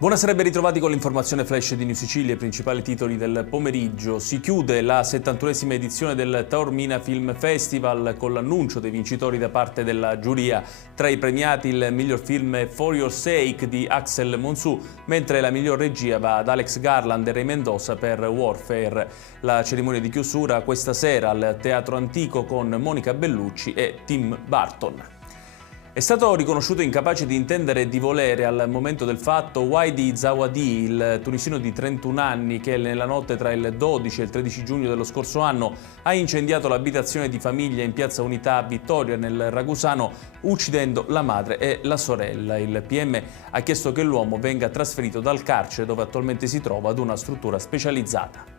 Buonasera e ben ritrovati con l'informazione flash di New Sicilia, i principali titoli del pomeriggio. Si chiude la 71esima edizione del Taormina Film Festival con l'annuncio dei vincitori da parte della giuria. Tra i premiati il miglior film è For Your Sake di Axel Monsù, mentre la miglior regia va ad Alex Garland e Ray Mendoza per Warfare. La cerimonia di chiusura questa sera al Teatro Antico con Monica Bellucci e Tim Burton. È stato riconosciuto incapace di intendere e di volere al momento del fatto Waidi Zawadi, il tunisino di 31 anni che nella notte tra il 12 e il 13 giugno dello scorso anno ha incendiato l'abitazione di famiglia in piazza Unità a Vittoria nel Ragusano, uccidendo la madre e la sorella. Il PM ha chiesto che l'uomo venga trasferito dal carcere dove attualmente si trova ad una struttura specializzata.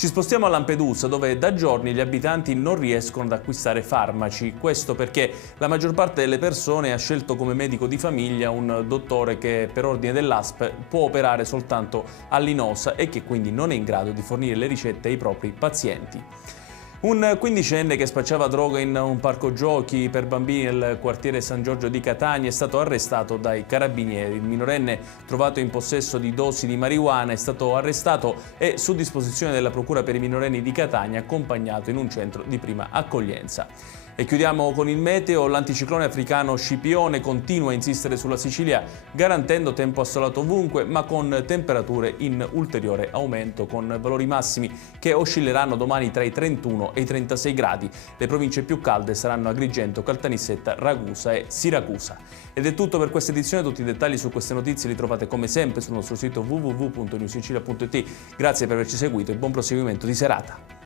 Ci spostiamo a Lampedusa, dove da giorni gli abitanti non riescono ad acquistare farmaci. Questo perché la maggior parte delle persone ha scelto come medico di famiglia un dottore che per ordine dell'ASP può operare soltanto a Linosa e che quindi non è in grado di fornire le ricette ai propri pazienti. Un quindicenne che spacciava droga in un parco giochi per bambini nel quartiere San Giorgio di Catania è stato arrestato dai carabinieri. Il minorenne, trovato in possesso di dosi di marijuana, è stato arrestato e su disposizione della Procura per i minorenni di Catania accompagnato in un centro di prima accoglienza. E chiudiamo con il meteo. L'anticiclone africano Scipione continua a insistere sulla Sicilia, garantendo tempo assolato ovunque, ma con temperature in ulteriore aumento, con valori massimi che oscilleranno domani tra i 31 e i 36 gradi. Le province più calde saranno Agrigento, Caltanissetta, Ragusa e Siracusa. Ed è tutto per questa edizione. Tutti i dettagli su queste notizie li trovate come sempre sul nostro sito www.newsicilia.it. Grazie per averci seguito e buon proseguimento di serata.